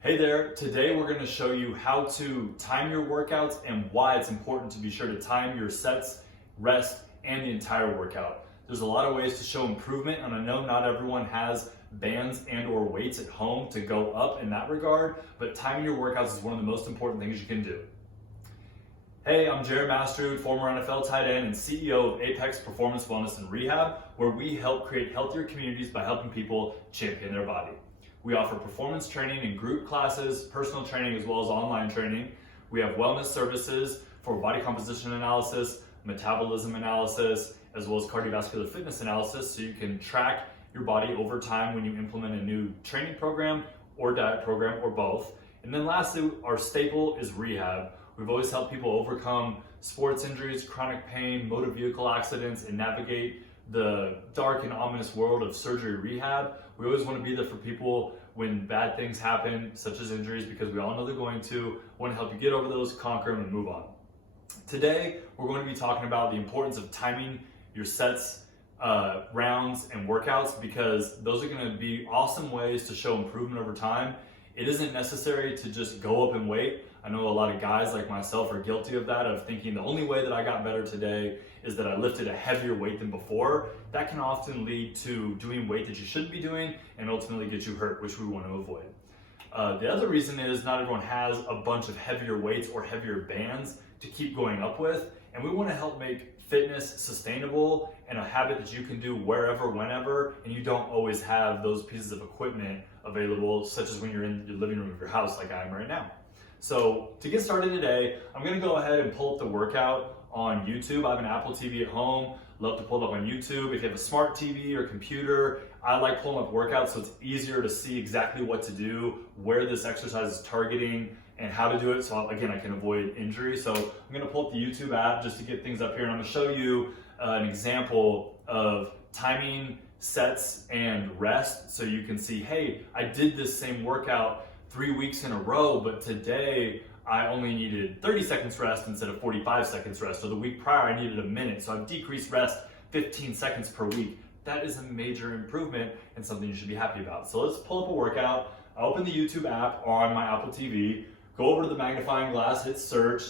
Hey there, today we're going to show you how to time your workouts and why it's important to be sure to time your sets, rest, and the entire workout. There's a lot of ways to show improvement, and I know not everyone has bands and or weights at home to go up in that regard, but timing your workouts is one of the most important things you can do. Hey, I'm Jared Mastrud, former NFL tight end and CEO of Apex Performance Wellness and Rehab, where we help create healthier communities by helping people champion their body. We offer performance training in group classes, personal training, as well as online training. We have wellness services for body composition analysis, metabolism analysis, as well as cardiovascular fitness analysis, so you can track your body over time when you implement a new training program or diet program or both. And then lastly, our staple is rehab. We've always helped people overcome sports injuries, chronic pain, motor vehicle accidents, and navigate the dark and ominous world of surgery rehab. We always want to be there for people when bad things happen, such as injuries, because we all know they're going to. Want to help you get over those, conquer them, and move on. Today, we're going to be talking about the importance of timing your sets, rounds, and workouts, because those are going to be awesome ways to show improvement over time. It isn't necessary to just go up and wait. I know a lot of guys like myself are guilty of that, of thinking the only way that I got better today is that I lifted a heavier weight than before. That can often lead to doing weight that you shouldn't be doing and ultimately get you hurt, which we want to avoid. The other reason is not everyone has a bunch of heavier weights or heavier bands to keep going up with, and we want to help make fitness sustainable and a habit that you can do wherever, whenever, and you don't always have those pieces of equipment available, such as when you're in your living room of your house like I am right now. So to get started today, I'm gonna go ahead and pull up the workout on YouTube. I have an Apple TV at home. Love to pull it up on YouTube. If you have a smart TV or computer, I like pulling up workouts so it's easier to see exactly what to do, where this exercise is targeting, and how to do it. So again, I can avoid injury. So I'm gonna pull up the YouTube app just to get things up here, and I'm gonna show you an example of timing sets and rest, so you can see, hey, I did this same workout 3 weeks in a row, but today I only needed 30 seconds rest instead of 45 seconds rest, or the week prior I needed a minute, so I've decreased rest 15 seconds per week. That is a major improvement and something you should be happy about. So let's pull up a workout. I open the YouTube app on my Apple TV, go over to the magnifying glass, hit search.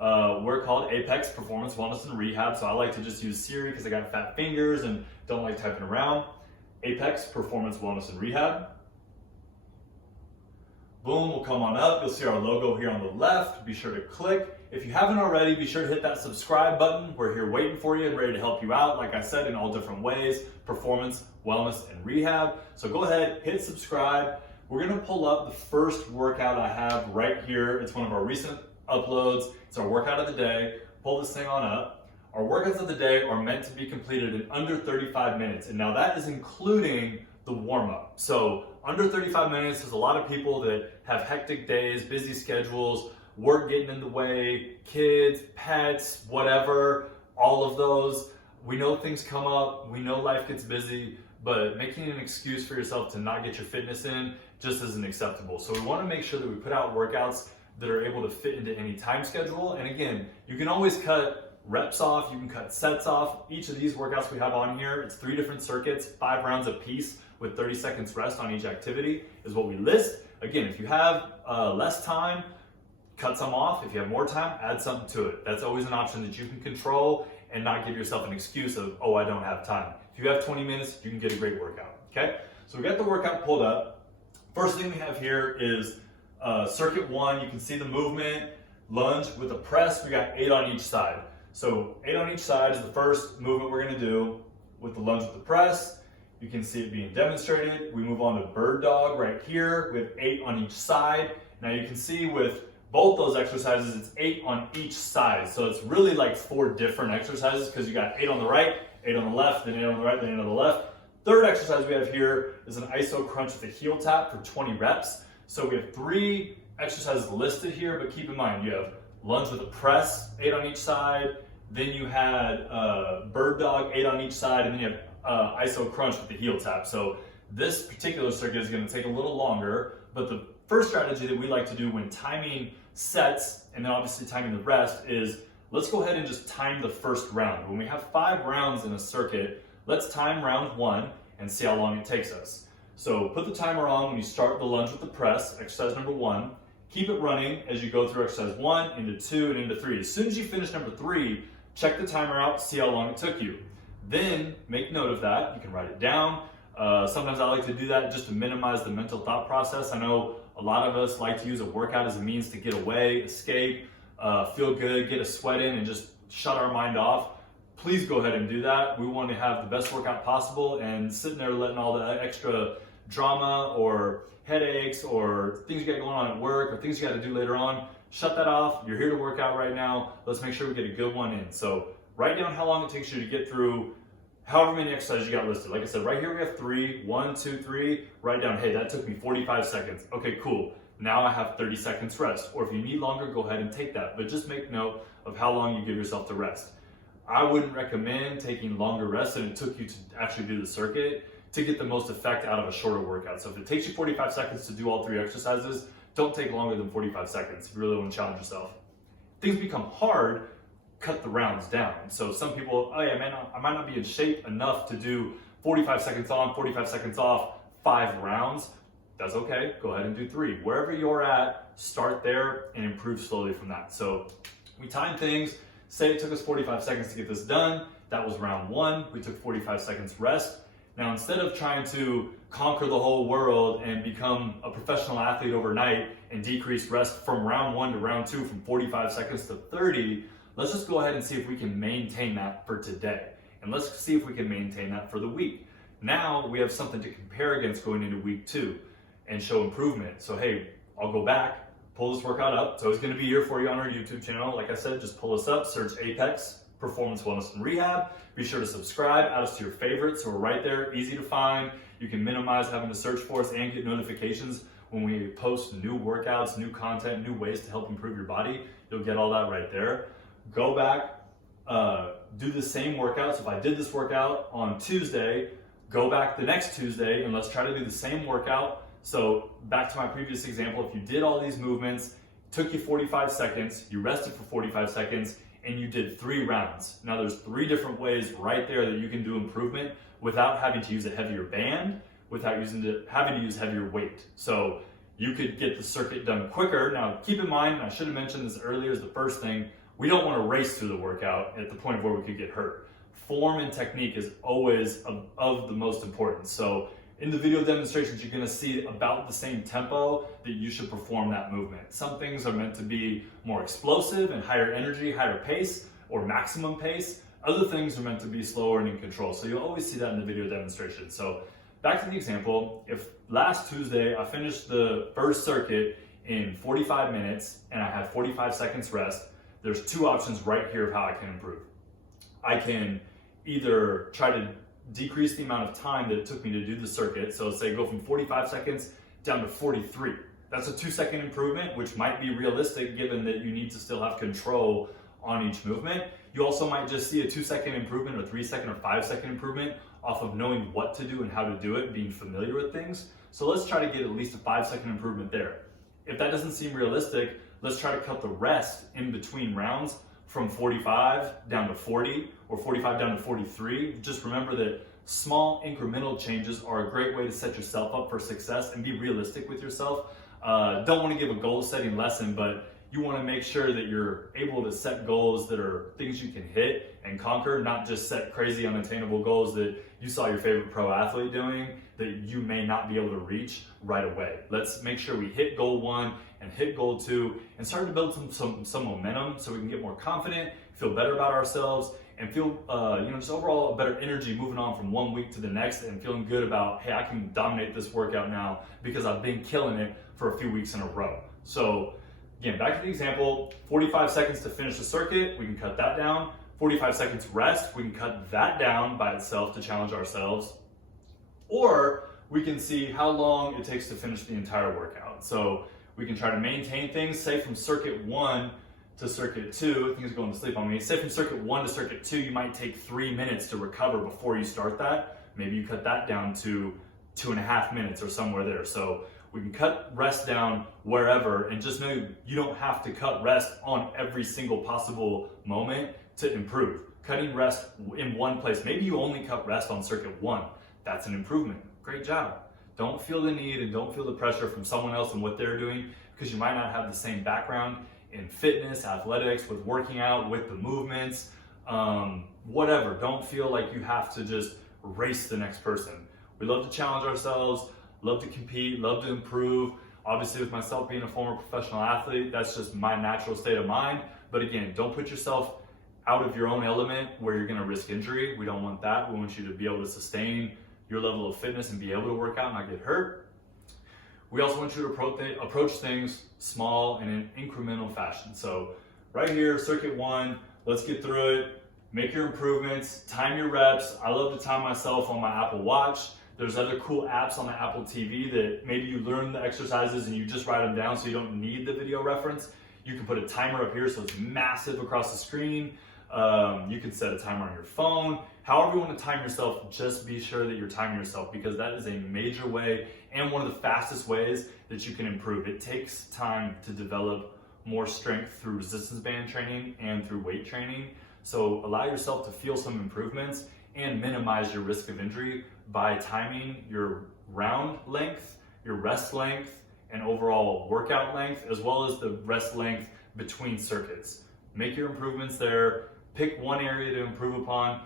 We're called Apex Performance Wellness and Rehab, so I like to just use Siri because I got fat fingers and don't like typing around. Apex Performance Wellness and Rehab. Boom, will come on up. You'll see our logo here on the left. Be sure to click. If you haven't already, be sure to hit that subscribe button. We're here waiting for you and ready to help you out, like I said, in all different ways: performance, wellness, and rehab. So go ahead, hit subscribe. We're gonna pull up the first workout I have right here. It's one of our recent uploads. It's our workout of the day. Pull this thing on up. Our workouts of the day are meant to be completed in under 35 minutes. And now that is including the warm-up. So under 35 minutes, there's a lot of people that have hectic days, busy schedules, work getting in the way, kids, pets, whatever, all of those. We know things come up, we know life gets busy, but making an excuse for yourself to not get your fitness in just isn't acceptable. So we want to make sure that we put out workouts that are able to fit into any time schedule. And again, you can always cut reps off, you can cut sets off. Each of these workouts we have on here, it's 3 different circuits, 5 rounds a piece with 30 seconds rest on each activity is what we list. Again, if you have less time, cut some off. If you have more time, add something to it. That's always an option that you can control and not give yourself an excuse of, oh, I don't have time. If you have 20 minutes, you can get a great workout, okay? So we got the workout pulled up. First thing we have here is circuit 1. You can see the movement, lunge with a press. We got 8 on each side. So 8 on each side is the first movement we're gonna do with the lunge with the press. You can see it being demonstrated. We move on to bird dog right here. We have 8 on each side. Now you can see with both those exercises, it's 8 on each side. So it's really like 4 different exercises, because you got 8 on the right, 8 on the left, then 8 on the right, then 8 on the left. Third exercise we have here is an iso crunch with a heel tap for 20 reps. So we have 3 exercises listed here, but keep in mind, you have lunge with a press, 8 on each side. Then you had bird dog, 8 on each side, and then you have iso crunch with the heel tap. So this particular circuit is going to take a little longer, but the first strategy that we like to do when timing sets and then obviously timing the rest is, let's go ahead and just time the first round. When we have 5 rounds in a circuit, let's time round 1 and see how long it takes us. So put the timer on when you start the lunge with the press, exercise number 1. Keep it running as you go through exercise 1, into 2, and into 3. As soon as you finish number 3, check the timer out, see how long it took you. Then make note of that. You can write it down. Sometimes I like to do that just to minimize the mental thought process. I know a lot of us like to use a workout as a means to get away, escape, feel good, get a sweat in, and just shut our mind off. Please go ahead and do that. We want to have the best workout possible, and sitting there letting all the extra drama or headaches or things you got going on at work or things you got to do later on, shut that off. You're here to work out right now. Let's make sure we get a good one in. So write down how long it takes you to get through however many exercises you got listed. Like I said, right here we have 3, 1, 2, 3. Write down, hey, that took me 45 seconds. Okay, cool. Now I have 30 seconds rest. Or if you need longer, go ahead and take that. But just make note of how long you give yourself to rest. I wouldn't recommend taking longer rests than it took you to actually do the circuit to get the most effect out of a shorter workout. So if it takes you 45 seconds to do all 3 exercises, don't take longer than 45 seconds if you really want to challenge yourself. Things become hard, cut the rounds down. So some people, oh yeah, man, I might not be in shape enough to do 45 seconds on, 45 seconds off, 5 rounds. That's okay, go ahead and do 3. Wherever you're at, start there and improve slowly from that. So we time things, say it took us 45 seconds to get this done. That was round 1, we took 45 seconds rest. Now, instead of trying to conquer the whole world and become a professional athlete overnight and decrease rest from round 1 to round 2 from 45 seconds to 30, let's just go ahead and see if we can maintain that for today. And let's see if we can maintain that for the week. Now we have something to compare against going into week 2 and show improvement. So hey, I'll go back, pull this workout up. It's always gonna be here for you on our YouTube channel. Like I said, just pull us up, search Apex Performance Wellness and Rehab. Be sure to subscribe, add us to your favorites. So we're right there, easy to find. You can minimize having to search for us and get notifications when we post new workouts, new content, new ways to help improve your body. You'll get all that right there. Go back, do the same workout. So if I did this workout on Tuesday, go back the next Tuesday and let's try to do the same workout. So back to my previous example, if you did all these movements, took you 45 seconds, you rested for 45 seconds, and you did 3 rounds. Now there's 3 different ways right there that you can do improvement without having to use a heavier band, without having to use heavier weight. So you could get the circuit done quicker. Now keep in mind, and I should have mentioned this earlier as the first thing, we don't want to race through the workout at the point of where we could get hurt. Form and technique is always of the most importance. So in the video demonstrations, you're gonna see about the same tempo that you should perform that movement. Some things are meant to be more explosive and higher energy, higher pace, or maximum pace. Other things are meant to be slower and in control. So you'll always see that in the video demonstration. So back to the example, if last Tuesday I finished the first circuit in 45 minutes and I had 45 seconds rest, there's 2 options right here of how I can improve. I can either try to decrease the amount of time that it took me to do the circuit. So say go from 45 seconds down to 43. That's a 2-second improvement, which might be realistic given that you need to still have control on each movement. You also might just see a 2-second improvement or 3-second or 5-second improvement off of knowing what to do and how to do it, being familiar with things. So let's try to get at least a 5-second improvement there. If that doesn't seem realistic, let's try to cut the rest in between rounds from 45 down to 40 or 45 down to 43. Just remember that small incremental changes are a great way to set yourself up for success and be realistic with yourself. Don't want to give a goal setting lesson, but you want to make sure that you're able to set goals that are things you can hit and conquer, not just set crazy unattainable goals that you saw your favorite pro athlete doing that you may not be able to reach right away. Let's make sure we hit goal 1 and hit goal 2 and start to build some momentum so we can get more confident, feel better about ourselves, and feel just overall a better energy moving on from one week to the next and feeling good about, hey, I can dominate this workout now because I've been killing it for a few weeks in a row. So again, back to the example, 45 seconds to finish the circuit, we can cut that down. 45 seconds rest, we can cut that down by itself to challenge ourselves. Or we can see how long it takes to finish the entire workout. So we can try to maintain things, say from circuit 1 to circuit 2, things are going to sleep on me. Say from circuit 1 to circuit 2, you might take 3 minutes to recover before you start that. Maybe you cut that down to 2.5 minutes or somewhere there. So we can cut rest down wherever, and just know you don't have to cut rest on every single possible moment to improve. Cutting rest in one place, maybe you only cut rest on circuit 1. That's an improvement. Great job. Don't feel the need and don't feel the pressure from someone else and what they're doing, because you might not have the same background in fitness, athletics, with working out, with the movements, whatever. Don't feel like you have to just race the next person. We love to challenge ourselves, love to compete, love to improve. Obviously, with myself being a former professional athlete, that's just my natural state of mind. But again, don't put yourself out of your own element where you're gonna risk injury. We don't want that. We want you to be able to sustain your level of fitness and be able to work out and not get hurt. We also want you to approach things small and in incremental fashion. So right here, circuit 1, let's get through it. Make your improvements, time your reps. I love to time myself on my Apple Watch. There's other cool apps on the Apple TV that maybe you learn the exercises and you just write them down so you don't need the video reference. You can put a timer up here so it's massive across the screen. You can set a timer on your phone. However you want to time yourself, just be sure that you're timing yourself, because that is a major way and one of the fastest ways that you can improve. It takes time to develop more strength through resistance band training and through weight training. So allow yourself to feel some improvements and minimize your risk of injury by timing your round length, your rest length, and overall workout length, as well as the rest length between circuits. Make your improvements there. Pick one area to improve upon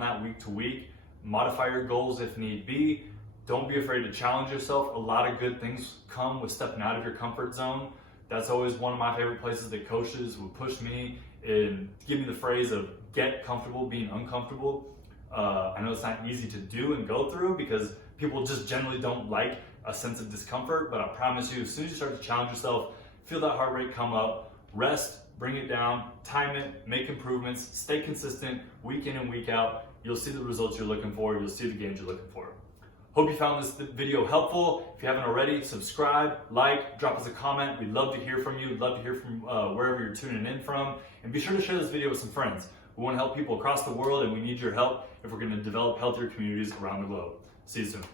that week to week. Modify your goals if need be. Don't be afraid to challenge yourself. A lot of good things come with stepping out of your comfort zone. That's always one of my favorite places that coaches would push me and give me the phrase of get comfortable being uncomfortable. I know it's not easy to do and go through because people just generally don't like a sense of discomfort, but I promise you, as soon as you start to challenge yourself, feel that heart rate come up, rest, bring it down, time it, make improvements, stay consistent week in and week out. You'll see the results you're looking for. You'll see the gains you're looking for. Hope you found this video helpful. If you haven't already, subscribe, like, drop us a comment. We'd love to hear from you. We'd love to hear from wherever you're tuning in from. And be sure to share this video with some friends. We want to help people across the world, and we need your help if we're going to develop healthier communities around the globe. See you soon.